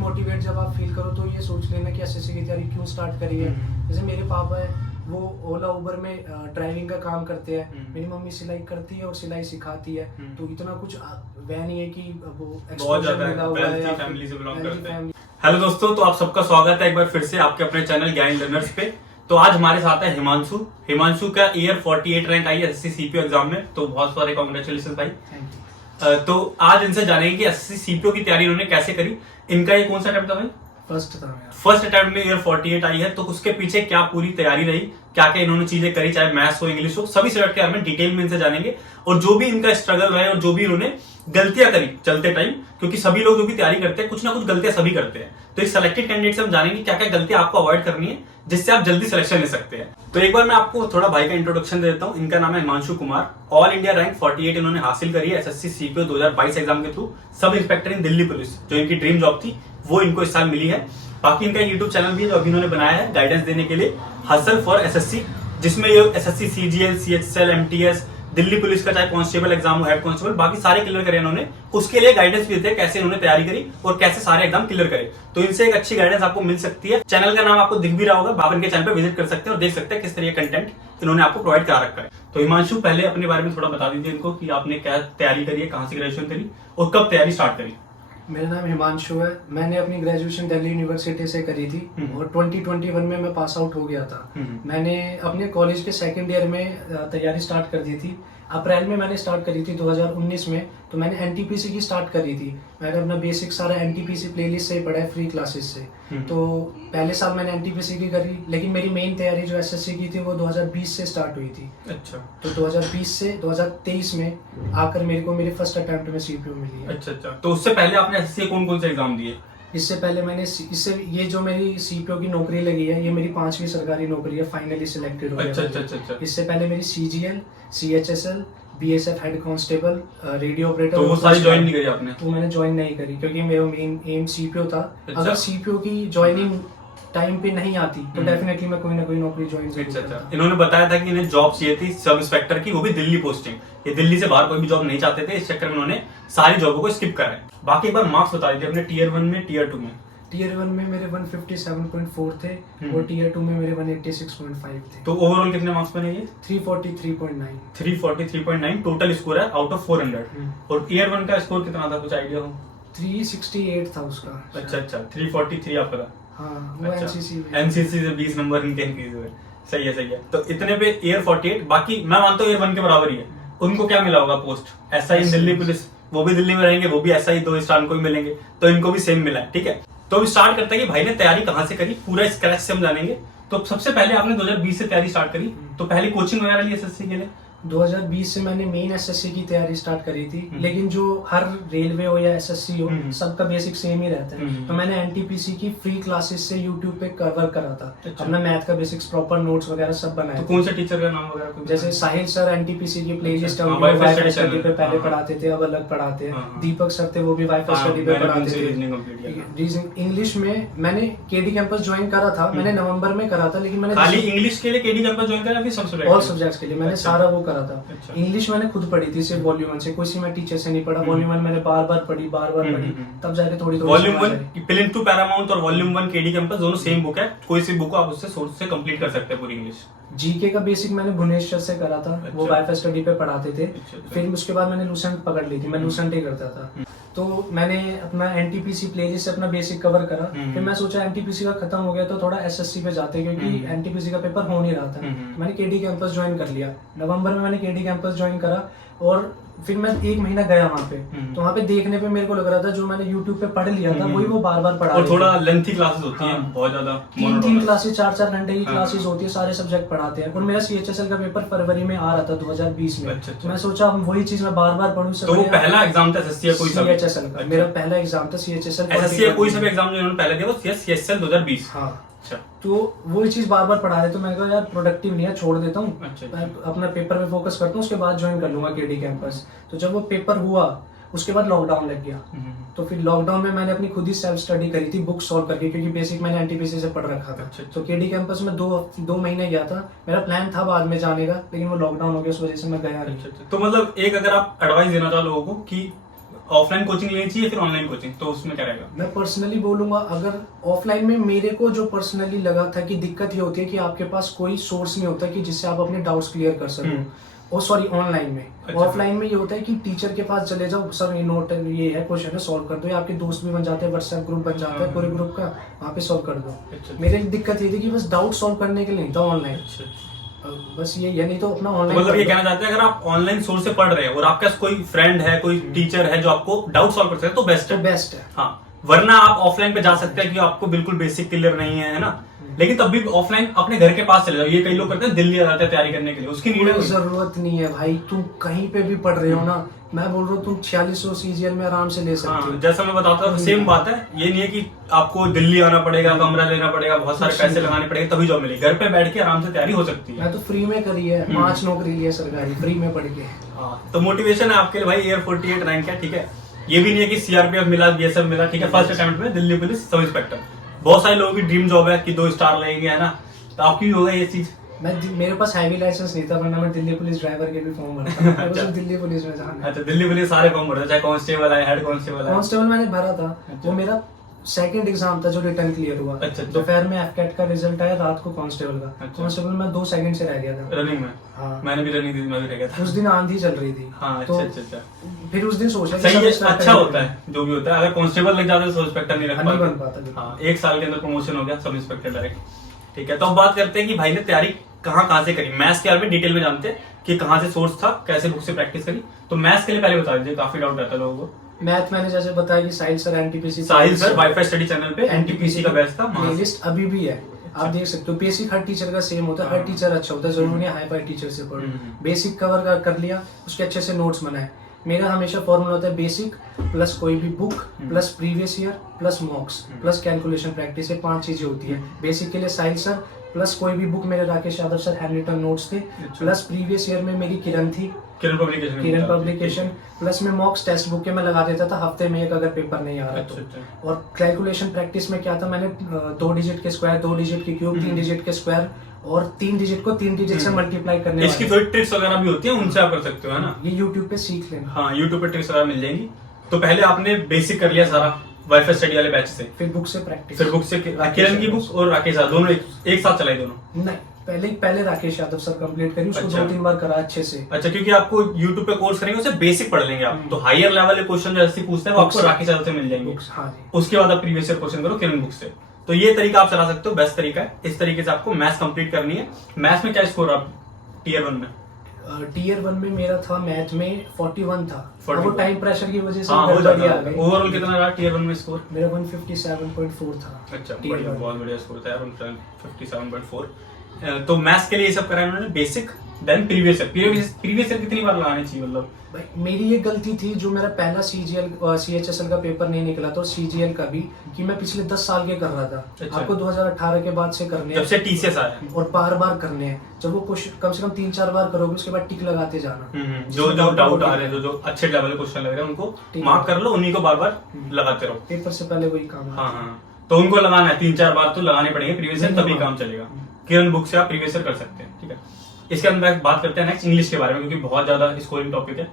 Demotivate जब आप feel करो तो ये सोच लेना कि एसएससी की तैयारी क्यों स्टार्ट करी है। जैसे मेरे पापा है, वो ओला उबर में ड्राइविंग का काम करते हैं, मेरी मम्मी सिलाई करती है और सिलाई सिखाती है, तो इतना कुछ वह नहीं है कि वो एक्सपोजर मिला हुआ है, फैमिली से बिलोंग करते हैं। हेलो दोस्तों, तो आप सबका स्वागत है एक बार फिर से आपके अपने चैनल ज्ञान लर्नर्स पे। तो आज हमारे साथ है हिमांशु का ईयर 48 रैंक आई है एसएससी सीपीओ एग्जाम में, तो बहुत सारे कांग्रेचुलेशन भाई। तो आज इनसे जानेंगे कि एसएससी सीपीओ की तैयारी इन्होंने कैसे करी। इनका ये कौन सा अटेम्प्ट था भाई? फर्स्ट अटेम्प्ट में ईयर 48 आई है, तो उसके पीछे क्या पूरी तैयारी रही, क्या क्या इन्होंने चीजें करी, चाहे मैथ्स हो इंग्लिश हो, सभी सब्जेक्ट के बारे में डिटेल में इनसे जानेंगे। और जो भी इनका स्ट्रगल रहा है और जो भी इन्होंने गलतियां करी चलते टाइम, क्योंकि सभी लोग जो भी तैयारी करते हैं कुछ ना कुछ गलतियां सभी करते हैं, तो इस सिलेक्टेड कैंडिडेट से हम जानेंगे क्या क्या गलतियां आपको अवॉइड करनी है जिससे आप जल्दी सिलेक्शन ले सकते हैं। तो एक बार मैं आपको थोड़ा भाई का इंट्रोडक्शन दे देता हूँ। इनका नाम है Himanshu Kumar. All India rank 48 इन्होंने हासिल करी है एसएससी सीपीओ 2022 एग्जाम के थ्रू। सब इंस्पेक्टर इन दिल्ली पुलिस, जो इनकी ड्रीम जॉब थी, वो इनको इस साल मिली है। बाकी इनका यूट्यूब चैनल भी है जो अभी इन्होंने बनाया है गाइडेंस देने के लिए, हसल फॉर एसएससी, जिसमें ये SSC CGL, CHSL, MTS, Delhi police का चाहे कांस्टेबल एग्जाम हो, हेड कांस्टेबल, बाकी सारे क्लियर करे इन्होंने। उसके लिए गाइडेंस भी देते हैं कैसे इन्होंने तैयारी करी और कैसे सारे एग्जाम क्लियर करे। तो इनसे एक अच्छी गाइडेंस आपको मिल सकती है। चैनल का नाम आपको दिख भी रहा होगा, आप इनके चैनल पर विजिट कर सकते हैं और देख सकते हैं किस तरह का कंटेंट इन्होंने आपको प्रोवाइड करा रखा है। तो हिमांशु, पहले अपने बारे में थोड़ा बता दीजिए इनको कि आपने क्या तैयारी करी है, कहाँ से ग्रेजुएशन करी और कब तैयारी स्टार्ट करी। मेरा नाम हिमांशु है। मैंने अपनी ग्रेजुएशन दिल्ली यूनिवर्सिटी से करी थी और 2021 में मैं पास आउट हो गया था। मैंने अपने कॉलेज के सेकंड ईयर में तैयारी स्टार्ट कर दी थी। अप्रैल में मैंने स्टार्ट करी थी 2019 में। तो मैंने एनटीपीसी की स्टार्ट करी थी। मैंने अपना बेसिक सारा एनटीपीसी प्लेलिस्ट से ही पढ़ा है, फ्री क्लासेस से। तो पहले साल मैंने एनटीपीसी की करी, लेकिन मेरी मेन तैयारी जो एसएससी की थी वो 2020 से स्टार्ट हुई थी। अच्छा। तो 2020 से 2023 में आकर मेरे को मेरे फर्स्ट अटेम्प्ट में सीपीओ मिली है। अच्छा। तो उससे पहले आपने एसएससी कौन कौन से एग्जाम दिए? इससे पहले मैंने ये जो मेरी सीपीओ की नौकरी लगी है, ये मेरी 5वीं सरकारी नौकरी है, फाइनली सिलेक्टेड हो गया। अच्छा। इससे पहले मेरी CGL, CHSL, BSF head constable, radio operator, तो वो सारी ज्वाइन नहीं करी आपने? तो मैंने ज्वाइन नहीं करी क्योंकि मेरा मेन एम सीपीओ था। अगर सीपीओ की ज्वाइनिंग टाइम पे नहीं आती तो डेफिनेटली मैं कोई ना कोई नौकरी ज्वाइन जरूर करता। इन्होंने बताया था कि इन्हें जॉब चाहिए थी सब इंस्पेक्टर की, वो भी दिल्ली पोस्टिंग। ये दिल्ली से बाहर कोई भी जॉब नहीं चाहते थे, इस चक्कर में उन्होंने सारी जॉबों को स्किप करा है। बाकी एक बार मार्क्स बता दीजिए अपने टीयर 1 में, टीयर 2 में। टीयर 1 में मेरे 157.4 थे और टीयर 2 में मेरे 186.5 थे। तो ओवरऑल कितने मार्क्स बने ये? 343.9। 343.9 टोटल स्कोर है आउट ऑफ 400। और टीयर 1 का स्कोर कितना था, कुछ आइडिया हो? 368 था उसका। अच्छा, 343 आपका था। हाँ, वो एनसीसी से 20 नंबर इनके इंक्रीज हुए। सही है। तो इतने पे ईयर 48। बाकी मैं मानता हूँ ईयर 1 के बराबर ही है। उनको क्या मिला होगा पोस्ट? एसआई दिल्ली पुलिस, वो भी दिल्ली में रहेंगे, वो भी एसआई 2 स्टार को भी मिलेंगे, तो इनको भी सेम मिला है। ठीक है, तो अभी स्टार्ट करते हैं कि भाई ने तैयारी कहाँ से करी, पूरा स्क्रैच से हम जानेंगे। तो सबसे पहले आपने 2020 से तैयारी स्टार्ट करी, तो पहले कोचिंग वगैरह ली एसएससी के लिए? 2020 से मैंने मेन एसएससी की तैयारी स्टार्ट करी थी, लेकिन जो हर रेलवे हो या एसएससी हो, सबका बेसिक सेम ही रहता है। तो मैंने एनटीपीसी की फ्री क्लासेस से यूट्यूब पे कवर करा था। अपना मैथ का बेसिक्स, प्रॉपर नोट्स वगैरह सब बनाए। तो कौन से टीचर का नाम वगैरह? जैसे साहिल सर एनटीपीसी की प्लेलिस्ट वाईफाई स्टडी पे पहले पढ़ाते थे, अब अलग पढ़ाते हैं। दीपक सर थे, वो भी वाईफाई स्टडी पे पढ़ाते थे। इंग्लिश में मैंने केडी कैंपस ज्वाइन करा था, मैंने नवंबर में करा था, लेकिन मैंने खाली इंग्लिश के लिए केडी कैंपस ज्वाइन करा फिर ऑल सब्जेक्ट्स के लिए मैंने सारा वो करा था। इंग्लिश मैंने खुद पढ़ी थी, सिर्फ वॉल्यूम 1 से, कोई सी मैं टीचर से नहीं पढ़ा। वॉल्यूम 1 मैंने बार बार पढ़ी, तब जाके थोड़ी वॉल्यूम 1 प्लेन टू पैरामाउंट और वॉल्यूम 1 केडी कैंपस दोनों सेम बुक है, कोई सी बुक आप उससे सोर्स से कंप्लीट कर सकते हैं पूरी इंग्लिश। जीके का बेसिक मैंने भुवनेश्वर से करा था। वो वाईफाई स्टडी पे पढ़ाते थे। फिर उसके बाद मैंने लूसेंट पकड़ ली थी, मैं लूसेंट ही करता था। तो मैंने अपना एनटीपीसी प्लेलिस्ट से अपना बेसिक कवर करा। फिर मैं सोचा एनटीपीसी का खत्म हो गया तो थोड़ा एसएससी पे जाते, क्योंकि एनटीपीसी का पेपर हो नहीं रहा था। मैंने केडी कैंपस ज्वाइन कर लिया। नवंबर में मैंने केडी कैंपस ज्वाइन करा और फिर मैं 1 महीना गया वहाँ पे। तो वहाँ पे देखने पे मेरे को लग रहा था जो मैंने यूट्यूब पे पढ़ लिया था वही वो बार बार पढ़ा। और थोड़ा लेंथी क्लासेस होती हैं, बहुत ज्यादा 3 क्लासेस, 4 घंटे की क्लासेस होती है, सारे सब्जेक्ट पढ़ाते हैं। और मेरा सीएचएसएल का पेपर फरवरी में आ रहा था 2020 में। तो मैं सोचा वही चीज मैं बार बार पढ़ूं। तो वो पहला एग्जाम था एसएससी कोई सा? सीएचएसएल का मेरा पहला एग्जाम था। सीएचएसएल एसएससी कोई सा भी एग्जाम जो इन्होंने पहले दिया वो सीएचएसएल 2020। हाँ, तो वो चीज बार बार पढ़ा रहे, तो मैं कहा यार प्रोडक्टिव नहीं है, छोड़ देता हूँ। अपना पेपर पे फोकस करता हूँ, उसके बाद ज्वाइन कर लूंगा केडी कैंपस। तो जब वो पेपर हुआ उसके बाद लॉकडाउन लग गया। तो फिर लॉकडाउन में मैंने अपनी खुद ही सेल्फ स्टडी करी थी, बुक सॉल्व करके, क्योंकि बेसिक मैंने एनटीपीसी से पढ़ रखा था। तो केडी कैंपस में दो महीने गया था। मेरा प्लान था बाद में जाने का, लेकिन वो लॉकडाउन हो गया, उस वजह से मैं गया नहीं। तो मतलब एक अगर आप एडवाइस देना चाहो लोगों को कि ऑफलाइन कोचिंग लेनी चाहिए फिर ऑनलाइन कोचिंग, तो उसमें क्या रहेगा? मैं पर्सनली बोलूंगा, अगर ऑफलाइन में मेरे को जो पर्सनली लगा था कि दिक्कत ये होती है कि आपके पास कोई सोर्स नहीं होता कि जिससे आप अपने डाउट्स क्लियर कर सको। और सॉरी, ऑनलाइन में, अच्छा। ऑफलाइन में ये होता है कि टीचर के पास चले जाओ, सर ये नोट है, ये है, क्वेश्चन है, सॉल्व कर दो, या आपके दोस्त भी बन जाते हैं, व्हाट्सएप ग्रुप बन जाता है पूरे ग्रुप का, वहाँ पे सॉल्व कर दो। अच्छा। मेरे दिक्कत ये थी कि बस डाउट सॉल्व करने के लिए नहीं था ऑनलाइन, बस ये नहीं तो अपना ऑनलाइन। मतलब ये कहना चाहते हैं अगर आप ऑनलाइन सोर्स से पढ़ रहे हैं और आपके पास कोई फ्रेंड है, कोई टीचर है जो आपको डाउट सॉल्व कर सकते हैं, तो बेस्ट है। बेस्ट है, हाँ, वरना आप ऑफलाइन पे जा सकते हैं कि आपको बिल्कुल बेसिक क्लियर नहीं है ना, लेकिन तब भी ऑफलाइन अपने घर के पास चले जाओ। ये कई लोग करते हैं दिल्ली आ जाते हैं तैयारी करने के लिए, उसकी नीड कोई जरूरत नहीं है भाई, तुम कहीं पे भी पढ़ रहे हो ना, मैं बोल रहा हूँ तुम 4600 सीजीएल में आराम से ले सकते हो। जैसा मैं बताता हूँ सेम बात है, ये नहीं है कि आपको दिल्ली आना पड़ेगा, कमरा लेना पड़ेगा, बहुत सारे पैसे लगाने पड़ेंगे तभी जॉब मिलेगी। घर पे बैठ के आराम से तैयारी हो सकती है। मैं तो फ्री में करी है, 5 नौकरी ली है सरकारी, फ्री में पढ़ के। हाँ, तो मोटिवेशन है आपके लिए भाई, एयर 48 रैंक है, ठीक है। ये भी नहीं है कि सीआरपीएफ मिला, बीएसएफ मिला, ठीक है, फर्स्ट अटेम्प्ट में दिल्ली पुलिस सब इंस्पेक्टर। बहुत सारे लोगों की ड्रीम जॉब है कि 2 स्टार लगेंगे, है ना, तो आपकी भी होगा ये चीज। मेरे पास हैवी लाइसेंस नहीं था, वरना मैं दिल्ली पुलिस ड्राइवर के भी फॉर्म भरता। अच्छा। दिल्ली पुलिस में जाना है। अच्छा, दिल्ली पुलिस सारे फॉर्म भरते, चाहे कांस्टेबल है, हेड कांस्टेबल है। कांस्टेबल मैंने भरा था, अच्छा। वो मेरा सेकंड एग्जाम था जो रिटर्न क्लियर हुआ। अच्छा। दोपहर में एफकेट का रिजल्ट आया, रात को कांस्टेबल का। अच्छा। कांस्टेबल में 2 सेकंड से रह गया था रनिंग में। हाँ, मैंने भी रनिंग दी, मैं भी रह गया था। उस दिन आंधी चल रही थी। हाँ, तो अच्छा अच्छा अच्छा। फिर उस दिन सोचा कि सही है, सब अच्छा होता है जो भी होता है। अगर कांस्टेबल लग जाता है तो इंस्पेक्टर नहीं लग नहीं बन पाता। पाता बिल्कुल। हाँ, 1 साल के अंदर प्रमोशन हो गया, सब इंस्पेक्टर डायरेक्ट, ठीक है। तो अब बात करते हैं कि भाई ने तैयारी कहाँ से करी। मैथ्स के बारे में डिटेल में जानते हैं कि कहाँ से सोर्स था, कैसे बुक से प्रैक्टिस करी। तो मैथ्स के लिए पहले बता दीजिए, काफी डाउट रहता है लोगों को। मैथ मैंने जैसे बताया कि साहिल सर एनटीपीसी, साहिल सर वाईफाई स्टडी चैनल पे एनटीपीसी का बैच था, प्लेलिस्ट अभी भी है, आप देख सकते हो। बेसिक हर टीचर का सेम होता है, हर टीचर अच्छा होता है, जरूरी नहीं हाई फाई टीचर से पढ़ो। बेसिक कवर कर लिया, उसके अच्छे से नोट्स बनाए। मेरा हमेशा फॉर्मूला होता है बेसिक प्लस कोई भी book plus previous year plus मॉक्स plus calculation practice, ये 5 चीजें होती है। बेसिक के लिए साहिल सर प्लस कोई भी बुक, मेरे Rakesh Yadav sir handwritten notes थे, प्लस प्रीवियस ईयर में मेरी किरण थी, किरण पब्लिकेशन, प्लस में मॉक्स टेक्स्ट बुक के मैं लगा देता था हफ्ते में एक, अगर पेपर नहीं आ रहा तो। और कैलकुलेशन प्रैक्टिस में क्या था, मैंने 2 डिजिट के स्क्वायर, 2 डिजिट के क्यूब, 3 डिजिट के स्क्वायर और 3 डिजिट को 3 डिजिट से मल्टीप्लाई करने। इसकी थोड़ी ट्रिक्स वगैरह भी होती है, उनसे आप कर सकते हो, है ना। ये यूट्यूब पे सीख लेना। हाँ, यूट्यूब पे ट्रिक्स वगैरह मिल जाएंगी। तो पहले आपने बेसिक कर लिया सारा वाईफाई स्टडी वाले बैच से, फिर बुक से प्रैक्टिस, फिर बुक से किरण की बुक और राकेश यादव दोनों एक साथ चलाई दोनों? नहीं, पहले राकेश यादव सर कंप्लीट करी, उसको 2-3 बार करा अच्छे से। अच्छा, क्योंकि आपको यूट्यूब पे कोर्स करेंगे उससे बेसिक पढ़ लेंगे आप, तो हायर लेवल के क्वेश्चन जैसे पूछते हैं वो आपको राकेश यादव से मिल जाएंगे। हाँ जी। उसके बाद आप प्रीवियस ईयर क्वेश्चन करो किरण बुक से। तो ये तरीका आप चला सकते हो, बेस्ट तरीका है। इस तरीके से आपको मैथ्स कंप्लीट करनी है। मैथ्स में क्या स्कोर आप टीयर 1 में? टीयर 1 में मेरा था मैथ में 41 था। 41। वो टाइम प्रेशर की वजह से हाँ, हो गड़बड़ी आ जाता है। गई। ओवरऑल कितना रहा टीयर 1 में स्कोर? मेरा 157.4 था। अच्छा, Tier बढ़िया, 1। बहुत बढ़िया स्कोर था यार, 57.4। तो मैथ्स के लिए ये सब करा उन्होंने, बेसिक देन प्रीवियस ईयर कितनी बार लगानी चाहिए मतलब? भाई मेरी ये गलती थी, जो मेरा पहला सीजीएल सीएचएसएल का पेपर नहीं निकला था और सीजीएल का भी, कि मैं पिछले 10 साल के कर रहा था। अच्छा। आपको 2018 के बाद से करने जब से टीसीएस आया और बार करने हैं। जब वो कम से कम 3-4 बार करोगे, उसके बाद टिक लगाते जाना। जो डाउट आ रहे हैं, जो अच्छे लेवल के क्वेश्चन लग रहे हैं उनको मार्क कर लो, उन्हीं को बार लगाते रहो। पेपर से पहले वही काम। हाँ, तो उनको लगाना है 3-4 बार तो लगाने पड़ेंगे प्रीवियस ईयर, तभी काम चलेगा। किरण बुक से आप प्रीवियस ईयर कर सकते हैं, ठीक है। इसके अंदर बात करते हैं नेक्स्ट इंग्लिश के बारे में, क्योंकि बहुत ज्यादा स्कोरिंग टॉपिक है।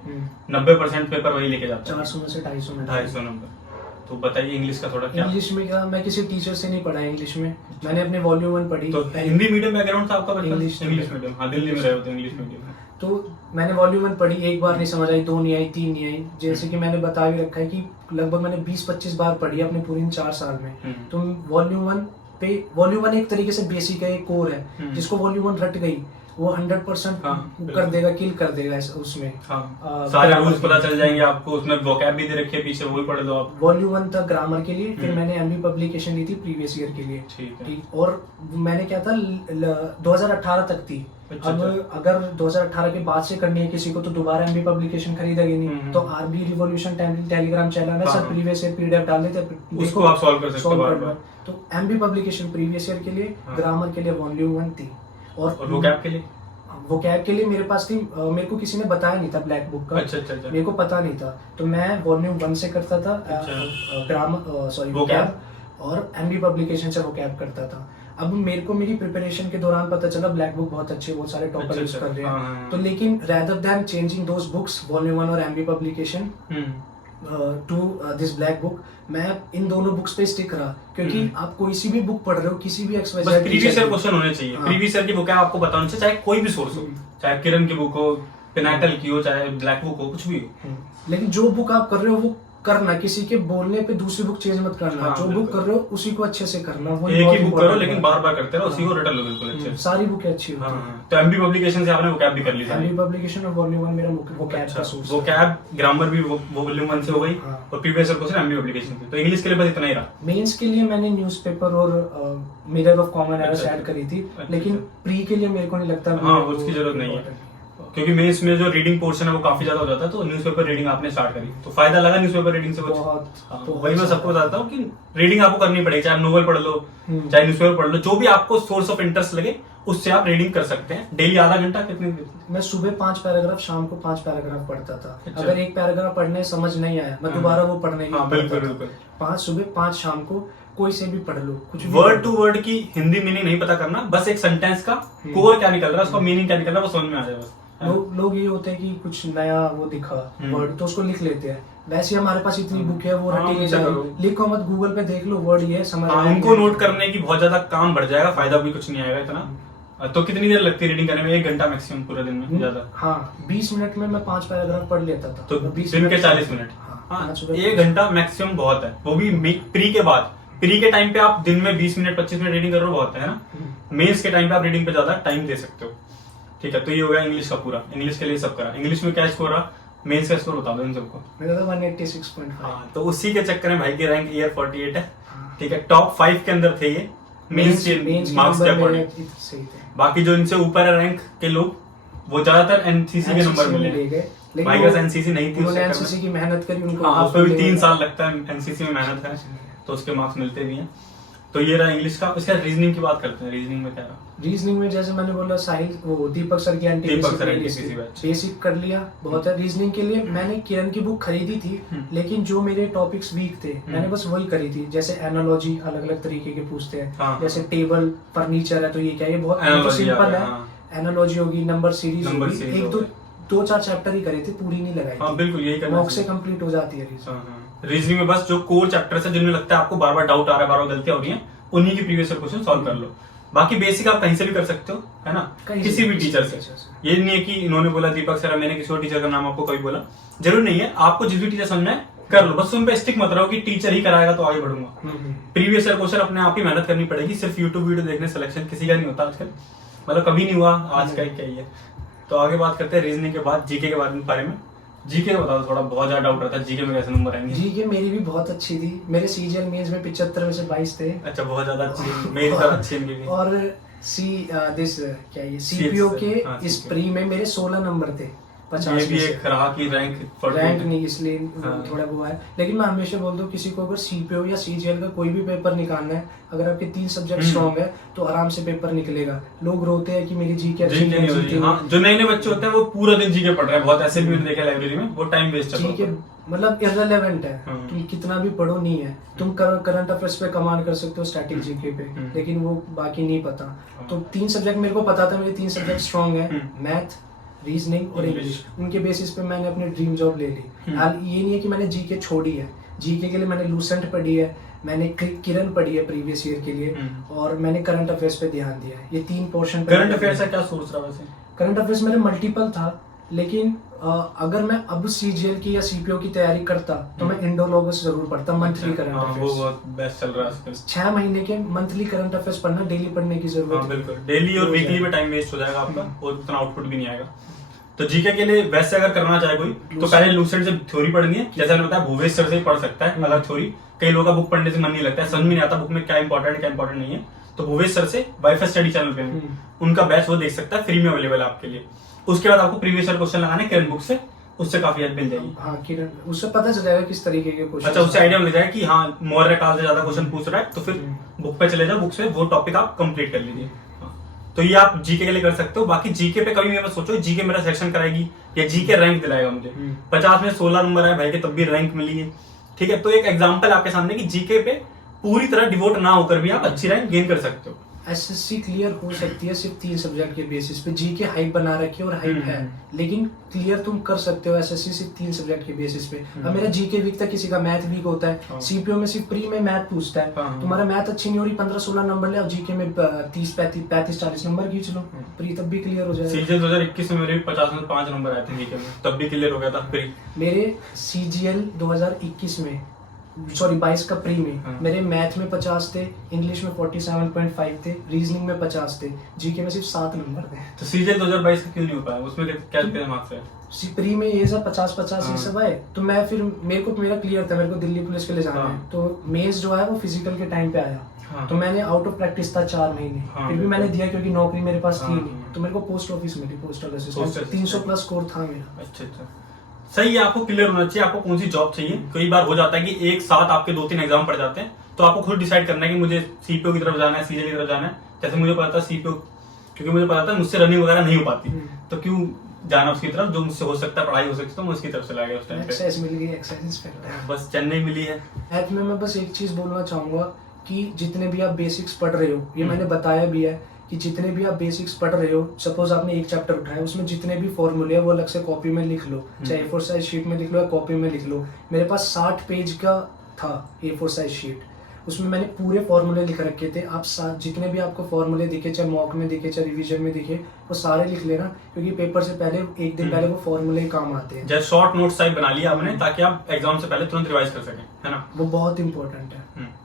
90% पेपर वही लेके जाता है, 400 में से 250 नंबर। तो बताइए इंग्लिश का थोड़ा क्या? इंग्लिश में क्या, मैं किसी टीचर से नहीं पढ़ा इंग्लिश में, मैंने अपने वॉल्यूम 1 पढ़ी। तो हिंदी मीडियम बैकग्राउंड था आपका बचपन? English medium. हाँ, दिल्ली में रहे होते इंग्लिश मीडियम में। तो मैंने वॉल्यूम 1 पढ़ी, एक बार नहीं समझ आई, 2 नहीं आई, 3 नहीं आई। जैसे कि मैंने बता भी रखा है कि लगभग मैंने 20-25 बार पढ़ी अपने पूरी 4 साल में। तो वॉल्यूम 1 एक तरीके से बेसिक है, एक कोर है। जिसको वॉल्यूम 1 रट गई वो 100% कर देगा, किल कर देगा उसमें। सारे रूल्स पता चल जाएंगे आपको, उसमें वोकैब भी दे रखे है पीछे, वो भी पढ़ लो आप। वॉल्यूम 1 था ग्रामर के लिए, फिर मैंने एमबी पब्लिकेशन ली थी प्रीवियस ईयर के लिए। ठीक, और मैंने क्या था 2018 तक थी। अब अगर 2018 के बाद से करनी है किसी को, तो दोबारा एमबी पब्लिकेशन खरीदेगी नहीं। तो आरबी रिवॉल्यूशन टेलीग्राम चैनल है, सब प्रीवियस ईयर पीडीएफ डाल देते हैं, उसको आप सॉल्व कर सकते हो बार-बार। तो एमबी पब्लिकेशन प्रीवियस ईयर के लिए, ग्रामर के लिए वॉल्यूम 1 थी। और वोकैब के लिए? वोकैब के लिए मेरे पास थी, मेरे को किसी ने बताया नहीं था ब्लैक बुक का। अच्छा। मेरे को पता नहीं था, तो मैं वॉल्यूम 1 से करता था ग्रामर, सॉरी वोकैब, और एमबी पब्लिकेशन से वोकैब करता था। अब मेरे को मेरी प्रिपरेशन के दौरान पता चला ब्लैक बुक बहुत अच्छे, बहुत सारे टॉपर यूज कर रहे हैं। तो लेकिन rather than changing those books, volume 1 और MB publication, to this black book, मैं इन दोनों बुक्स पे स्टिक रहा, क्योंकि आप कोई सी भी बुक पढ़ रहे हो, किसी भी बस प्रीवियस ईयर क्वेश्चन होने चाहिए। प्रीवियस ईयर की बुक है आपको बताना चाहिए, चाहे कोई भी सोर्स हो, चाहे किरण की बुक हो, पिनाकल की हो, चाहे ब्लैक बुक हो, कुछ भी हो। लेकिन जो बुक आप कर रहे हो वो करना, किसी के बोलने पे दूसरी बुक चेंज मत करना। हाँ, जो बुक कर रहे हो उसी को अच्छे से करना। वो एक ही बुक करो लेकिन बार बार करते रहो, उसी को रट लो बिल्कुल अच्छे से। सारी बुकें अच्छी होती हैं। हाँ, तो एमबी पब्लिकेशन से आपने वोकैब भी कर ली थी। एमबी पब्लिकेशन और वॉल्यूम 1 मेरा वोकैब का सोर्स है। वोकैब ग्रामर भी वो वॉल्यूम 1 से हो गई, हाँ। और previous year question MB publication से। तो इंग्लिश के लिए बस इतना ही रहा। मेंस के लिए मैंने न्यूज़पेपर और मिरर ऑफ कॉमन एरर्स अच्छा, ऐड करी थी, अच्छा, लेकिन प्री के लिए मेरे को नहीं लगता हाँ, उसकी जरूरत नहीं है, क्योंकि मेंस में जो रीडिंग पोर्शन है वो काफी ज्यादा हो जाता है। तो न्यूज़पेपर रीडिंग आपने स्टार्ट करी, तो फायदा लगा न्यूज़पेपर रीडिंग से कुछ? हाँ, तो वही मैं सबको बताता हूँ कि रीडिंग आपको करनी पड़ेगी, चाहे आप नोवेल पढ़ लो, चाहे न्यूज़पेपर पढ़ लो, जो भी आपको सोर्स ऑफ इंटरेस्ट लगे उससे आप रीडिंग कर सकते हैं। डेली आधा घंटा कितनी? मैं सुबह 5 पैराग्राफ, शाम को 5 पैराग्राफ पढ़ता था। अच्छा। अगर एक पैराग्राफ पढ़ने समझ नहीं आया, मैं दोबारा वो पढ़ने की बिल्कुल बिल्कुल। 5 सुबह 5 शाम को, कोई से भी पढ़ लो, कुछ भी वर्ड टू वर्ड की हिंदी मीनिंग नहीं पता करना, बस एक सेंटेंस का कोर क्या निकल रहा है, उसका मीनिंग क्या निकल रहा है वो समझ में आ जाए बस। लोग ये होते हैं कि कुछ नया वो दिखा वर्ड तो उसको लिख लेते हैं। वैसे हमारे पास इतनी बुक है, वो रटी नहीं जाएगी, लिखो मत, गूगल पे देख लो वर्ड ये समझ आएगा। उनको नोट करने की बहुत ज्यादा काम बढ़ जाएगा, फायदा भी कुछ नहीं आएगा इतना। तो कितनी देर लगती है रीडिंग करने में? 1 घंटा मैक्सिमम पूरे दिन में ज्यादा? हाँ, 20 मिनट में मैं 5 पैराग्राफ पढ़ लेता था। तो 20 दिन के 40 मिनट। हाँ, 1 घंटा मैक्सिमम बहुत है, वो भी प्री के बाद। प्री के टाइम पे आप दिन में 20 मिनट 25 मिनट रीडिंग कर रहे हो, बहुत है ना। मेंस के टाइम पे आप रीडिंग पे ज्यादा टाइम दे सकते हो। ठीक है, तो ये हो गया इंग्लिश का पूरा। इंग्लिश के लिए सब करा। इंग्लिश में क्या स्कोर रहा? मेंस का स्कोर बता दो इन सबको। मेरा तो 186.5। हाँ, तो उसी के चक्कर में भाई की रैंक ईयर 48 है। ठीक है, टॉप 5 के अंदर थे ये मेंस के मार्क्स के अकॉर्डिंग। बाकी जो इनसे ऊपर है रैंक के लोग, वो ज्यादातर एनसीसी के नंबर मिले। भाई का एनसीसी नहीं थी, उन्होंने एनसीसी की मेहनत करी, उनको हाँ, उसमें भी 3 साल लगता है एनसीसी में मेहनत है, तो उसके मार्क्स मिलते भी हैं। तो ये रहा इंग्लिश का। उसके बाद रीजनिंग की बात करते हैं। रीजनिंग में क्या रहा? रीजनिंग में जैसे मैंने बोला, साहिल वो दीपक सर की एनटीपीसी बेसिक कर लिया, बहुत है। रीजनिंग के लिए मैंने किरण की बुक खरीदी थी, लेकिन जो मेरे टॉपिक्स वीक थे मैंने बस वही करी थी। जैसे एनालॉजी अलग अलग तरीके के पूछते हैं, हाँ, जैसे टेबल फर्नीचर है तो ये क्या, ये बहुत सिंपल है। एनालॉजी होगी, नंबर सीरीज होगी, 1-2-4 चैप्टर ही करे थे, पूरी नहीं लगाई। हाँ, बिल्कुल यही करना मॉक से कंप्लीट हो जाती है रीजनिंग में। बस जो कोर चैप्टर्स है जिनमें लगता है आपको बार बार डाउट आ रहा है, बार बार गलतियां हो रही हैं, उन्हीं की प्रीवियस ईयर क्वेश्चन सॉल्व कर लो। बाकी बेसिक आप कहीं से भी कर सकते हो, है ना, किसी भी टीचर से। ये नहीं है कि इन्होंने बोला दीपक सर, मैंने किसी और टीचर का नाम आपको कभी बोला, जरूर नहीं है। आपको जिस भी टीचर समझना है कर लो, बस उन पे स्टिक मत रहो कि टीचर ही कराएगा तो आगे बढ़ूंगा। प्रीवियस ईयर क्वेश्चन अपने आप ही मेहनत करनी पड़ेगी। सिर्फ यूट्यूब वीडियो देखने सिलेक्शन किसी का नहीं होता आजकल, मतलब कभी नहीं हुआ, आज का क्या ही है। तो आगे बात करते हैं रीजनिंग के बाद जीके के बारे में। जीके बता दो थोड़ा, बहुत ज्यादा डाउट रहता है जीके में कैसे नंबर आएंगे। जीके मेरी भी बहुत अच्छी थी, मेरे सीजीएल मेंस में 75 में से 22 थे। अच्छा, बहुत ज्यादा अच्छी, मेरी तरह अच्छी इनकी भी। और क्या ये सीपीओ के इस प्री में मेरे 16 नंबर थे 50 ये भी एक रहा की रैंक नहीं, इसलिए थोड़ा वो है। लेकिन मैं हमेशा बोलता हूँ किसी को अगर सीपीओ या सीजीएल का कोई भी पेपर निकालना है, अगर आपके 3 सब्जेक्ट स्ट्रॉन्ग है तो आराम से पेपर निकलेगा। लोग रोते हैं कि मेरी जीके अच्छी नहीं है। हाँ, जो नए बच्चे होते हैं वो पूरा दिन जीके पढ़ रहे हैं, बहुत ऐसे भी मैंने देखा लाइब्रेरी में, वो टाइम वेस्ट है। जीके मतलब इररिलेवेंट है, तुम कितना भी पढ़ो नहीं है। तुम करंट अफेयर्स पे कमांड कर सकते हो, स्टैटिक जीके पे, लेकिन वो बाकी नहीं पता। तो 3 सब्जेक्ट मेरे को पता था, मेरे 3 सब्जेक्ट स्ट्रॉन्ग है, मैथ, रीजनिंग और इंग्लिश। उनके बेसिस पे मैंने अपनी ड्रीम जॉब ले ली। हाल ये नहीं है कि मैंने जीके छोड़ी है, जीके के लिए मैंने लूसेंट पढ़ी है, मैंने किरण पढ़ी है प्रीवियस ईयर के लिए, और मैंने करंट अफेयर्स पे ध्यान दिया है। ये 3 पोर्शन। करंट अफेयर्स का क्या सोच रहा वैसे? करंट अफेयर्स मेरे मल्टीपल था, लेकिन अगर मैं अब सीजीएल की या सीपीओ की तैयारी करता तो मैं इंडोलॉगस जरूर पढ़ता, मंथली करंट अफेयर्स। वो बहुत बेस्ट चल रहा है 6 महीने के मंथली करंट अफेयर्स पढ़ना, डेली पढ़ने की जरूरत है। बिल्कुल, डेली और वीकली में टाइम वेस्ट हो जाएगा आपका, और उतना आउटपुट भी नहीं आएगा। तो जीके के लिए वैसे अगर करना चाहे कोई, तो पहले लूसेंट से थ्योरी पढ़नी है। जैसा मैंने बताया, भूवेश सर से ही पढ़ सकता है अलग थ्योरी। कई लोगों का बुक पढ़ने से मन नहीं लगता है, समझ में नहीं आता बुक में क्या इंपॉर्टेंट है क्या इंपॉर्टेंट नहीं है, तो भूवेश सर से वाईफाई स्टडी चैनल पे उनका बैच वो देख सकता है, फ्री में अवेलेबल है आपके लिए। उसके बाद आपको प्रीवियस ईयर क्वेश्चन लगाने किरण बुक से, उससे काफी हेल्प मिल जाएगी। हाँ, किरण, उससे पता चल जाएगा किस तरीके के क्वेश्चन। अच्छा, उससे आइडिया मिल जाएगा कि हाँ मौर्य काल से ज्यादा क्वेश्चन पूछ रहा है, तो फिर बुक पे चले जाओ, बुक से वो टॉपिक आप कंप्लीट कर लीजिए। तो ये आप जीके के लिए कर सकते हो। बाकी जीके पे कभी मत सोचो जीके मेरा सेक्शन कराएगी या जीके रैंक दिलाएगा मुझे। 50 में 16 नंबर आए भाई के, तब भी रैंक मिली है। ठीक है, तो एक एग्जांपल आपके सामने कि जीके पे पूरी तरह डिवोट ना होकर भी आप अच्छी रैंक गेन कर सकते हो। एसएससी क्लियर हो सकती है सिर्फ 3 सब्जेक्ट के बेसिस पे। जीके हाइप बना रखी है और हाइप है, लेकिन क्लियर तुम कर सकते हो एसएससी सिर्फ 3 सब्जेक्ट के बेसिस पे। अब मेरा जीके वीक था, किसी का मैथ वीक होता है, सीपीओ में सिर्फ प्री में मैथ पूछता है, तुम्हारा मैथ अच्छी नहीं हो रही 15-16 नंबर ले, और जीके में 30-35-40 नंबर खींच लो, प्री तब भी क्लियर हो जाएगा। सीजीएल 2021 में मेरे 55 नंबर आए थे जीके में, तब भी क्लियर हो गया था प्री। मेरे सीजीएल 2021 में, सॉरी 22 का प्री में मेरे मैथ में 50 थे, इंग्लिश में 47.5 थे, रीजनिंग में 50 थे, जीके में सिर्फ 7 नंबर थे। तो सीजीएल 2022 का क्यों नहीं हो पाया? उसमें क्या कितने मार्क्स है? प्री में ये सब 50-50 ये सब आए, तो मैं फिर मेरा क्लियर था, मेरे को दिल्ली पुलिस के लिए जाना है, तो मेंस जो है वो फिजिकल के टाइम पे आया, तो मैंने आउट ऑफ प्रैक्टिस था 4 महीने, फिर भी मैंने दिया क्योंकि नौकरी मेरे पास थी नहीं, तो मेरे को पोस्ट ऑफिस मिली, पोस्टल असिस्टेंट, 300 प्लस स्कोर था मेरा। अच्छा, सही है। आपको क्लियर होना चाहिए आपको कौन सी जॉब चाहिए। कई बार हो जाता है कि एक साथ आपके 2-3 एग्जाम पड़ जाते हैं, तो आपको खुद डिसाइड करना है कि मुझे सीपीओ की तरफ जाना है, सीजीएल की तरफ जाना है। जैसे मुझे पता था सीपीओ, क्योंकि मुझे पता था मुझसे रनिंग वगैरह नहीं हो पाती, तो क्यों जाना उसकी तरफ, जो मुझसे हो सकता है, पढ़ाई हो सकती है, तो मैं उसकी तरफ चला गया उस टाइम पे। एक्सरसाइज मिल गई, एक्सरसाइज बस चेन्नई मिली है। मैथ में मैं बस एक चीज बोलना चाहूंगा कि जितने भी आप बेसिक्स पढ़ रहे हो, ये मैंने बताया भी है कि जितने भी आप बेसिक्स पढ़ रहे हो, सपोज आपने एक चैप्टर उठाया, उसमें जितने भी फॉर्मूले है वो अलग से कॉपी में लिख लो, चाहे A4 साइज शीट में लिख लो या कॉपी में लिख लो। मेरे पास 60 पेज का था A4 साइज शीट, उसमें मैंने पूरे फॉर्मूले लिख रखे थे। आप जितने भी आपको फॉर्मूले दिखे, चाहे मॉक में दिखे, चाहे रिवीजन में दिखे, वो सारे लिख लेना, क्योंकि पेपर से पहले 1 दिन पहले वो फॉर्मूले काम आते हैं। जैसे शॉर्ट नोट्स टाइप बना लिया आपने, ताकि आप एग्जाम से पहले तुरंत रिवाइज कर सकें, है ना? वो बहुत इंपॉर्टेंट है।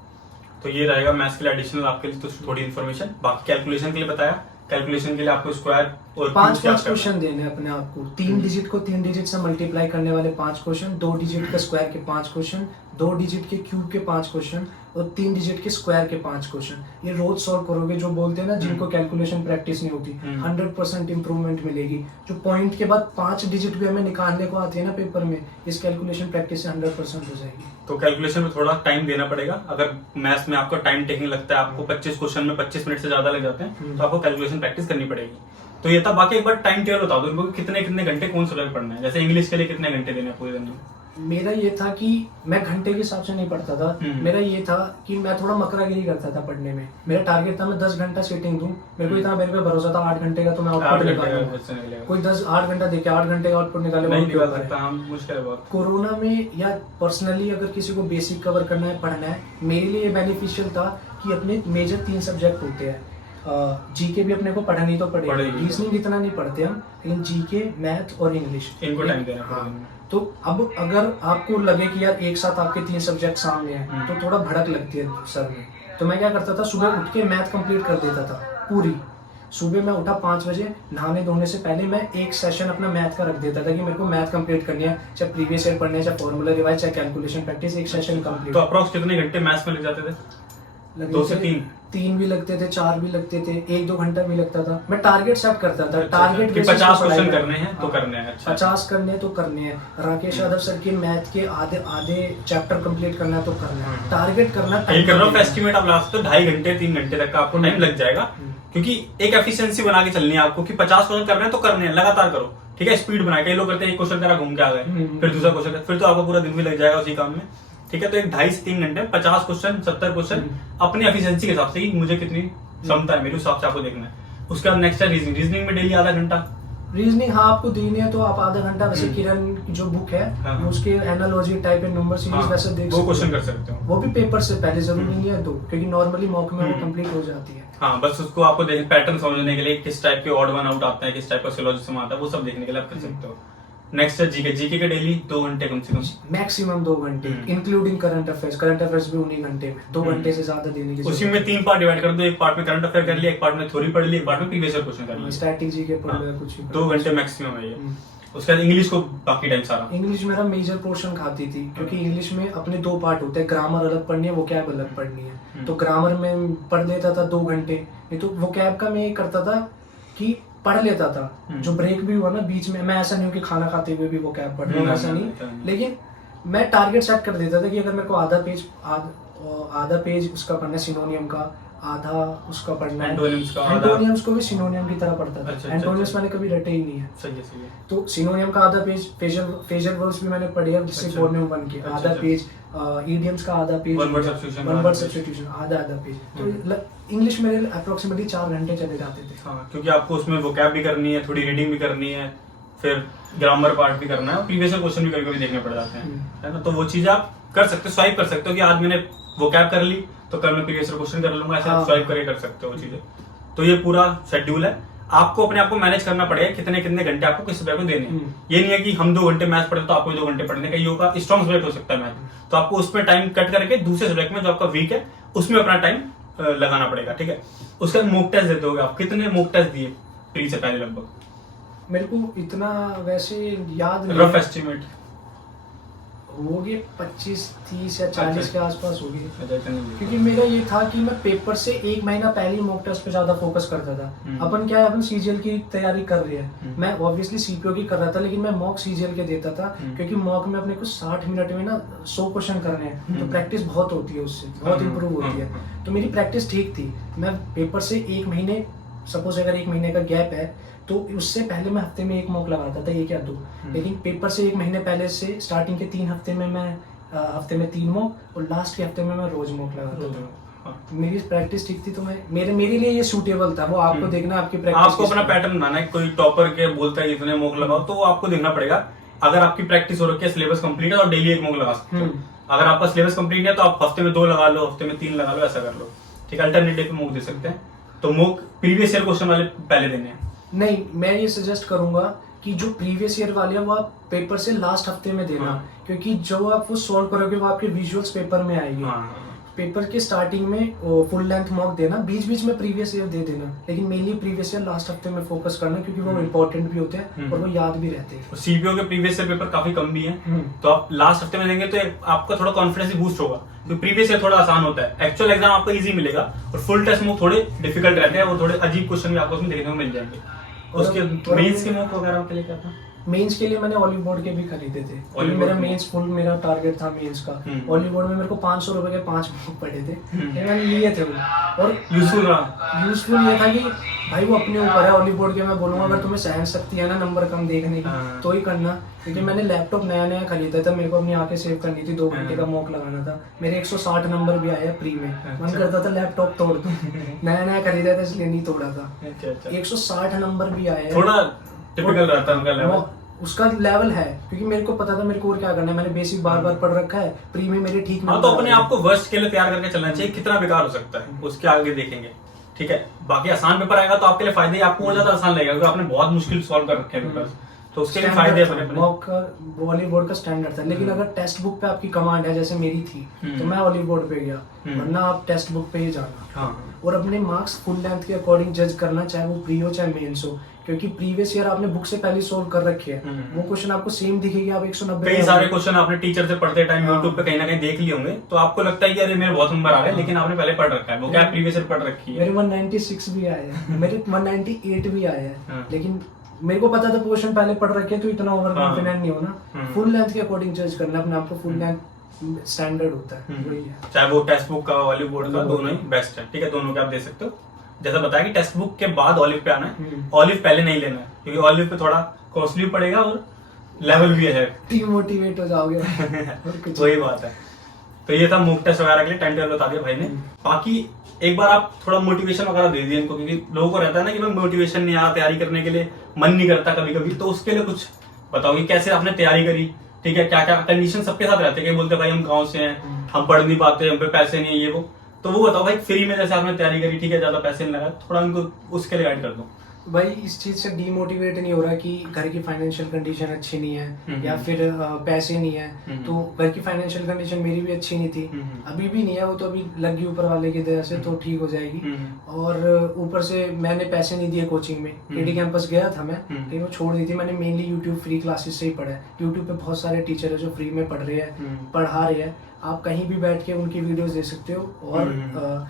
तो ये रहेगा मैथ्स के लिए एडिशनल आपके लिए तो थोड़ी इन्फॉर्मेशन। बाकी कैलकुलेशन के लिए बताया, कैलकुलेशन के लिए आपको स्क्वायर और 5 क्वेश्चन देने अपने आप को, 3 डिजिट को 3 डिजिट से मल्टीप्लाई करने वाले 5 क्वेश्चन, 2 डिजिट के स्क्वायर के 5 क्वेश्चन, 2 डिजिट के क्यूब के 5 क्वेश्चन और 3 डिजिट के स्क्वायर के 5 क्वेश्चन। ये रोज सॉल्व करोगे, जो बोलते हैं ना जिनको कैलकुलेशन प्रैक्टिस नहीं होती, 100% इंप्रूवमेंट मिलेगी। जो पॉइंट के बाद 5 डिजिट भी हमें निकालने को आती है ना पेपर में, इस कैलकुलेशन प्रैक्टिस से 100% हो जाएगी। तो कैलकुलेशन में थोड़ा टाइम देना पड़ेगा। अगर मैथ्स में आपको टाइम टेकिंग लगता है, आपको 25 क्वेश्चन में 25 मिनट से ज्यादा लग जाते हैं, तो आपको कैलकुलेशन प्रैक्टिस करनी पड़ेगी। तो ये था। बाकी एक बार टाइम टेबल बता दो कितने घंटे कौन सब्जेक्ट पढ़ना है। जैसे इंग्लिश के लिए कितने घंटे देने हैं पूरे दिन में? मेरा ये था कि मैं घंटे के हिसाब से नहीं पढ़ता था, मेरा ये था कि मैं थोड़ा मकरागिरी करता था पढ़ने में। मेरा टारगेट था मैं 10 घंटा सिटिंग दूं, मेरे को इतना मेरे पे भरोसा था 8 घंटे का तो मैं आउटपुट निकालूंगा। कोई 8 घंटा देके 8 घंटे का आउटपुट निकाले, मुश्किल है बहुत। कोरोना में या पर्सनली अगर किसी को बेसिक कवर करना है, पढ़ना है, मेरे लिए बेनिफिशियल था कि अपने मेजर 3 सब्जेक्ट होते हैं। जीके भी अपने को पढ़नी तो पड़ेगी, रीजनिंग इतना नहीं पढ़ते हम, लेकिन जीके, मैथ और इंग्लिश इनको टाइम देना पड़ेगा। तो अब अगर आपको लगे कि यार एक साथ आपके 3 सब्जेक्ट सामने हैं, तो थोड़ा भड़क लगती है सर में। तो मैं क्या करता था, सुबह उठ के मैथ कंप्लीट कर देता था पूरी। सुबह मैं उठा 5 बजे, नहाने धोने से पहले मैं एक सेशन अपना मैथ का रख देता था कि मेरे को मैथ कंप्लीट करनी है, चाहे प्रीवियस ईयर पढ़ने, चाहे फॉर्मूला रिवाइज, चाहे कैलकुलेशन प्रैक्टिस, एक सेशन कंप्लीट। तो अप्रॉक्स कितने घंटे मैथ्स में लग जाते थे? 2 से 3 भी लगते थे, 4 भी लगते थे, 1-2 घंटा भी लगता था। मैं टारगेट सेट करता था, टारगेट 50 क्वेश्चन करने हैं तो करने हैं। अच्छा, 50 करने हैं तो करने हैं। राकेश यादव सर के मैथ के आधे चैप्टर कंप्लीट करना है तो करना है, टारगेट करना है। एस्टिमेट आप लास्ट 2.5 घंटे 3 घंटे तक का आपको टाइम लग जाएगा, क्योंकि एक एफिशिएंसी बना के चलनी है आपको कि 50 क्वेश्चन करने हैं तो करने हैं, लगातार करो। ठीक है, स्पीड बनाए। कई लोग करते हैं एक क्वेश्चन करा घूम के आ गए, फिर दूसरा क्वेश्चन, फिर तो आपको पूरा दिन भी लग जाएगा उसी काम में। ठीक है, तो एक 2.5 से 3 घंटे 50 क्वेश्चन 70 क्वेश्चन अपनी एफिशिएंसी के हिसाब से, मुझे कितनी क्षमता है मेरे हिसाब से आपको देखना है। उसके बाद नेक्स्ट है रीजनिंग। रीजनिंग में डेली आधा घंटा रीजनिंग, हाँ आपको देनी है तो आप आधा घंटा, वैसे किरण की जो बुक है उसके analogy type and number series वैसे देख सकते हो, क्वेश्चन कर सकते हो। वो भी पेपर से पहले, जरूरी नहीं है दो, क्योंकि नॉर्मली मॉक में वो कंप्लीट हो जाती है। हाँ, बस उसको आपको देखने पैटर्न समझने के लिए, किस टाइप के ऑड वन आउट आते हैं, किस टाइप का सिलोजिज्म आता है, वो सब देखने के लिए आप कर सकते हो। नेक्स्ट है जीके। जीके के डेली 2 घंटे कम से कम, मैक्सिमम 2 घंटे, इंक्लूडिंग करंट अफेयर्स भी उन्हीं घंटे में, 2 घंटे से ज्यादा देने की। उसी में 3 पार्ट डिवाइड कर दो, एक पार्ट में करंट अफेयर कर लिया, एक पार्ट में थ्योरी पढ़ ली, एक पार्ट में प्रीवियस ईयर क्वेश्चन कर लिया, स्ट्रैटेजी के पढ़ लिया कुछ। 2 घंटे मैक्सिमम है ये। उसके बाद इंग्लिश को बाकी टाइम सारा। इंग्लिश मेरा मेजर पोर्शन खाती थी, क्योंकि इंग्लिश में अपने 2 पार्ट होते हैं, ग्रामर अलग पढ़नी है, वोकैब अलग पढ़नी है। तो ग्रामर में पढ़ लेता था 2 घंटे, नहीं तो वोकैब का मैं ये करता था कि पढ़ लेता था। जो ब्रेक भी हुआ ना बीच में, मैं ऐसा नहीं हूँ कि खाना खाते हुए भी वो कैब पढ़ रहा हूँ, ऐसा नहीं, लेकिन मैं टारगेट सेट कर देता था कि अगर मेरे को आधा पेज उसका पढ़ना है सिनोनियम का, आधा उसका पढ़ना है। एंटोनिम्स को भी सिनोनियम की तरह पढ़ता था। एंटोनिम्स मैंने कभी रटे ही नहीं है। सही है। तो सिनोनियम का आधा पेज, फेशियल वर्ब्स भी मैंने पढ़े हैं, जिससे बोलने में बन के आधा पेज, ईडियम्स का आधा पेज, वन वर्ड सब्स्टिट्यूशन आधा पेज। तो इंग्लिश मेरे अप्रोक्सीमेटली 4 घंटे चले जाते थे। हाँ, क्योंकि आपको उसमें वोकैब भी करनी है, थोड़ी रीडिंग भी करनी है, फिर ग्रामर पार्ट भी करना है, और प्रीवियस क्वेश्चन भी कभी-कभी देखने पड़ जाते हैं, है ना। तो वो चीज आप कर सकते हो, स्वाइप कर सकते हो कि आज मैंने वोकैब कर ली तो कल मैं प्रीवियस क्वेश्चन कर लूंगा, ऐसे स्वाइप करके कर सकते हो वो चीजें। तो ये पूरा शेड्यूल है, आपको अपने आप को मैनेज करना पड़ेगा कितने कितने घंटे आपको किस सब्जेक्ट को देने हैं। ये नहीं है कि हम 2 घंटे मैथ्स पढ़े तो आपको 2 घंटे पढ़ने का। योगा स्ट्रॉन्ग सब्जेक्ट हो सकता है मैथ, तो आपको उसमें टाइम कट करके दूसरे सब्जेक्ट में जो आपका वीक है उसमें अपना टाइम लगाना पड़ेगा, ठीक है। उसके बाद मॉक टेस्ट देते हो आप, कितने मॉक टेस्ट दिए प्री से पहले? लगभग मेरे को इतना वैसे याद नहीं, रफ एस्टिमेट हो गए 25, 30 या 40 के आसपास हो गए। अच्छा। क्योंकि मेरा ये था कि मैं पेपर से 1 महीना पहले ही मॉक टेस्ट पे ज्यादा फोकस करता था। अपन क्या है, अपन सीजीएल की तैयारी कर रहे हैं, मैं ऑब्वियसली सीपीओ की कर रहा था, लेकिन मैं मॉक सीजीएल के देता था, क्योंकि मॉक में अपने को 60 मिनट में ना 100 क्वेश्चन करने हैं, तो प्रैक्टिस बहुत होती है, उससे बहुत इंप्रूव होती है। तो मेरी प्रैक्टिस ठीक थी। मैं पेपर से 1 महीने, सपोज अगर 1 महीने का गैप है तो उससे पहले मैं हफ्ते में 1 मॉक लगाता था, 1 या 2। लेकिन पेपर से 1 महीने पहले से स्टार्टिंग के 3 हफ्ते में मैं हफ्ते में 3 मॉक, और लास्ट के हफ्ते में मैं रोज मॉक लगाता था। मेरी प्रैक्टिस ठीक थी, तो मैं मेरे लिए ये सूटेबल था। वो आपको देखना, आपकी प्रैक्टिस, आपको अपना पैटर्न बनाना है। कोई टॉपर के बोलता है इतने मॉक लगाओ, तो वो आपको देखना पड़ेगा। अगर आपकी प्रैक्टिस हो रखी है, सिलेबस कंप्लीट है, और डेली 1 मॉक लगा सकते हो। अगर आपका सिलेबस कंप्लीट है तो आप हफ्ते में 2 लगा लो, हफ्ते में 3 लगा लो, ऐसा कर लो, ठीक है। अल्टरनेटिव पे मॉक दे सकते हैं। तो मॉक प्रीवियस ईयर क्वेश्चन वाले पहले देने हैं। नहीं, मैं ये सजेस्ट करूंगा कि जो प्रीवियस ईयर वाले हैं वो आप पेपर से लास्ट हफ्ते में देना, क्योंकि जो आप वो सॉल्व करोगे वो आपके विजुअल्स पेपर में आएंगे। पेपर के स्टार्टिंग में फुल लेंथ मॉक देना, बीच बीच में प्रीवियस ईयर दे देना, लेकिन मेनली प्रीवियस ईयर लास्ट हफ्ते में फोकस करना, क्योंकि वो इम्पोर्टेंट भी होते हैं और वो याद भी रहते हैं। सीपीओ के प्रीवियस ईयर पेपर काफी कम भी हैं, तो आप लास्ट हफ्ते में देंगे तो आपका थोड़ा कॉन्फिडेंस बूस्ट होगा, क्योंकि प्रीवियस ईयर थोड़ा आसान होता है। एक्चुअल एग्जाम आपको इजी मिलेगा, और फुल टेस्ट मॉक थोड़े डिफिकल्ट रहते हैं, और थोड़े अजीब क्वेश्चन भी आपको उसमें देखने को मिल जाएंगे। उसके मेंस के मॉक वगैरह के लिए क्या था? मेंस के लिए मैंने ऑलिव बोर्ड के भी खरीदे थे, और मेरा मेंस फुल मेरा टारगेट था मेंस का। ऑलिव बोर्ड में मेरे को 500 रुपए के 5 मॉक पड़े थे, मैंने लिए थे वो। और यूजफुल ये था कि भाई वो अपने ऊपर है। ऑलिव बोर्ड के मैं बोलूंगा अगर तुम्हें सहन शक्ति है ना नंबर कम देखने की तो ही करना, क्योंकि मैंने लैपटॉप नया खरीदा था, मेरे को अपनी आंखें सेव करनी थी, 2 घंटे का मॉक लगाना था। मेरे 160 नंबर भी आया प्री में, मन करता था लैपटॉप तोड़ दूं। नया खरीदा था इसलिए नहीं तोड़ा था। 160 नंबर भी आया, थोड़ा टिपिकल रहता है उनका लेवल, उसका लेवल है, क्योंकि मेरे को पता था मेरे को और क्या करना है। मैंने बेसिक बार पढ़ रखा है, प्री में मेरे ठीक। हाँ, तो अपने आप को वर्स्ट के लिए तैयार करके चलना चाहिए। कितना बेकार हो सकता है उसके आगे देखेंगे, ठीक है। बाकी आसान पेपर आएगा तो आपके लिए फायदे, आपको और ज्यादा आसान लगेगा, क्योंकि आपने बहुत मुश्किल सॉल्व कर रखे हैं पेपर्स, तो उसके लिए फायदे अपने। मॉक का ऑलिव बोर्ड का स्टैंडर्ड था, लेकिन अगर टेक्स्ट बुक पे आपकी कमांड है जैसे मेरी थी, तो मैं ऑलिव बोर्ड पे गया, वरना आप टेक्स्ट बुक पे ही जाना। और अपने मार्क्स फुल लेंथ के अकॉर्डिंग जज करना, चाहे वो प्री हो चाहे मेंस हो, क्योंकि प्रीवियस ईयर आपने बुक से पहले सॉल्व कर रखे हैं, वो क्वेश्चन आपको सेम दिखेगी। आप 190 कई सारे क्वेश्चन आपने टीचर से पढ़ते टाइम यूट्यूब पे कहीं ना कहीं देख लिए होंगे, तो आपको लगता है कि अरे मेरे बहुत नंबर आ गए, लेकिन आपने पहले पढ़ रखा है, वो क्या प्रीवियस ईयर पढ़ रखी है। मेरे 196 भी आए हैं, मेरे 198 भी आए हैं, लेकिन मेरे को पता था क्वेश्चन पहले पढ़ रखे, तो इतना ओवर कॉन्फिडेंट नहीं होना। फुल लेंथ के अकॉर्डिंग जज करना अपने आप को, फुल लेंथ स्टैंडर्ड होता है, वही है। चाहे वो टेक्स्ट बुक का ऑलिव बोर्ड का, दोनों ही बेस्ट है, ठीक है। दोनों के आप दे सकते हो। जैसा बताया कि टेक्स्ट बुक के बाद ऑलिव पे आना है, ऑलिव पहले नहीं लेना है, क्योंकि ऑलिव पे थोड़ा कॉस्टली पड़ेगा और लेवल भी है, डिमोटिवेट हो जाओगे। वही बात है। तो ये था मॉक टेस्ट वगैरह के लिए टाइम टेबल बता दिया भाई ने। बाकी एक बार आप थोड़ा मोटिवेशन वगैरह दे दिए इनको, क्योंकि लोगों को रहता है ना कि मैं मोटिवेशन नहीं आ तैयारी करने के लिए, मन नहीं करता कभी कभी, तो उसके लिए कुछ बताओ कि कैसे आपने तैयारी करी, ठीक है। क्या क्या कंडीशन सबके साथ रहते हैं, कई बोलते हैं भाई हम गाँव से हैं, हम पढ़ नहीं पाते, हम पे पैसे नहीं है, ये वो। तो वो बताओ भाई, फ्री में जैसे आपने तैयारी करी, ठीक है, ज्यादा पैसे नहीं लगा, थोड़ा उनको उसके लिए गाइड कर दो। भाई इस चीज से डीमोटिवेट नहीं हो रहा कि घर की फाइनेंशियल कंडीशन अच्छी नहीं है या फिर पैसे नहीं है। तो घर की फाइनेंशियल कंडीशन मेरी भी अच्छी नहीं थी, अभी भी नहीं है, वो तो अभी लगी ऊपर वाले की दया से, तो ठीक हो जाएगी। और ऊपर से मैंने पैसे नहीं दिए कोचिंग में, एडी कैंपस गया था मैं, लेकिन वो छोड़ दी थी मैंने। मेनली यूट्यूब फ्री क्लासेस से ही पढ़ा है। यूट्यूब पे बहुत सारे टीचर है जो फ्री में पढ़ रहे हैं, पढ़ा रहे हैं, आप कहीं भी बैठ के उनकी वीडियोस देख सकते हो। और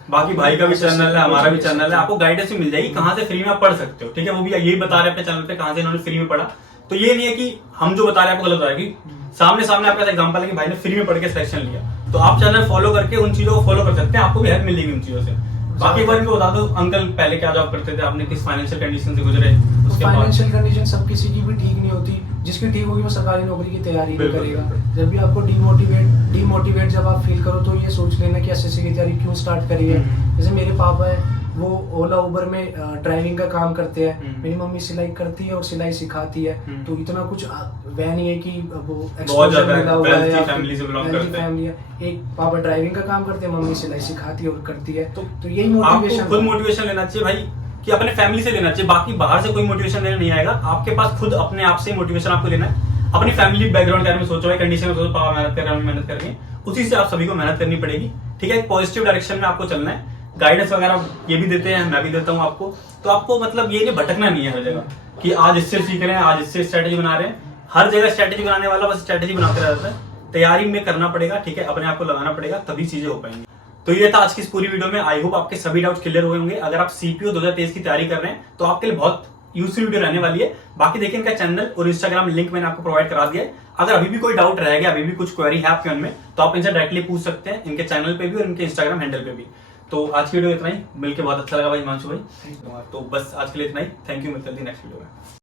बाकी भाई का भी चैनल है, हमारा भी चैनल है, आपको गाइडेंस भी मिल जाएगी कहाँ से फ्री में आप पढ़ सकते हो, ठीक है। वो भी यही बता रहे हैं अपने चैनल पे कहाँ से इन्होंने फ्री में पढ़ा। तो ये नहीं है कि हम जो बता रहे हैं आपको गलत हो जाएगी, सामने आपका एग्जाम्पल है कि भाई ने फ्री में पढ़ के सिलेक्शन लिया, तो आप चैनल फॉलो करके उन चीजों को फॉलो कर सकते हैं, आपको भी हेल्प मिलेगी उन चीजों से। बाकी एक बार इनको बता दो अंकल पहले क्या जॉब करते थे, आपने किस फाइनेंशियल कंडीशन से गुजरे, उसके बाद फाइनेंशियल कंडीशन सब किसी की भी ठीक नहीं होती, जिसकी ठीक होगी वो सरकारी नौकरी की तैयारी नहीं करेगा। जब भी आपको डीमोटिवेट जब आप फील करो तो ये सोच लेना कि एसएससी की तैयारी क्यों स्टार्ट करी है। जैसे मेरे पापा है वो ओला उबर में ड्राइविंग का काम करते हैं, मेरी मम्मी सिलाई करती है और सिलाई सिखाती है, तो इतना कुछ वह नहीं है कि वो एक्सपोजर मिला हुआ है या फैमिली से बिलोंग करते हैं। फैमिली है। एक पापा ड्राइविंग का काम करते हैं, मम्मी सिलाई सिखाती है और करती है, तो यही आपको मोटिवेशन खुद मोटिवेशन लेना चाहिए भाई, कि अपने फैमिली से लेना चाहिए, बाकी बाहर से कोई मोटिवेशन लेने नहीं आएगा। आपके पास खुद अपने आप से मोटिवेशन आपको लेना है। अपनी फैमिली बैकग्राउंड के बारे में सोचो, भाई कंडीशन में सोचो, पापा मेहनत कर रहे हैं, मेहनत कर रही है, उसी से आप सभी को मेहनत करनी पड़ेगी। ठीक है, पॉजिटिव डायरेक्शन में आपको चलना है। गाइडेंस वगैरह ये भी देते हैं, मैं भी देता हूँ आपको, तो आपको मतलब ये नहीं भटकना नहीं है हर जगह कि आज इससे सीख रहे हैं, आज इससे स्ट्रेटेजी बना रहे हैं। हर जगह स्ट्रेटेजी बनाने वाला बस स्ट्रेटेजी बनाते रहता है। तैयारी में करना पड़ेगा, ठीक है, अपने आप को लगाना पड़ेगा, तभी चीजें हो पाएंगी। तो ये था आज की इस पूरी वीडियो में। आई होप आपके सभी डाउट्स क्लियर हुए होंगे। अगर आप सीपीओ 2023 की तैयारी कर रहे हैं तो आपके लिए बहुत यूजफुल वीडियो रहने वाली है। बाकी देखिए इनका चैनल और इंस्टाग्राम लिंक मैंने आपको प्रोवाइड करा दिया है। अगर अभी भी कोई डाउट रह गया, अभी भी कुछ क्वेरी है आपके मन में, तो आप इनसे डायरेक्टली पूछ सकते हैं, इनके चैनल पे भी और इनके इंस्टाग्राम हैंडल पे भी। तो आज की वीडियो इतना ही, मिलके बहुत अच्छा लगा भाई हिमांशु भाई। तो बस आज के लिए इतना ही, थैंक यू, मिलते हैं नेक्स्ट वीडियो में।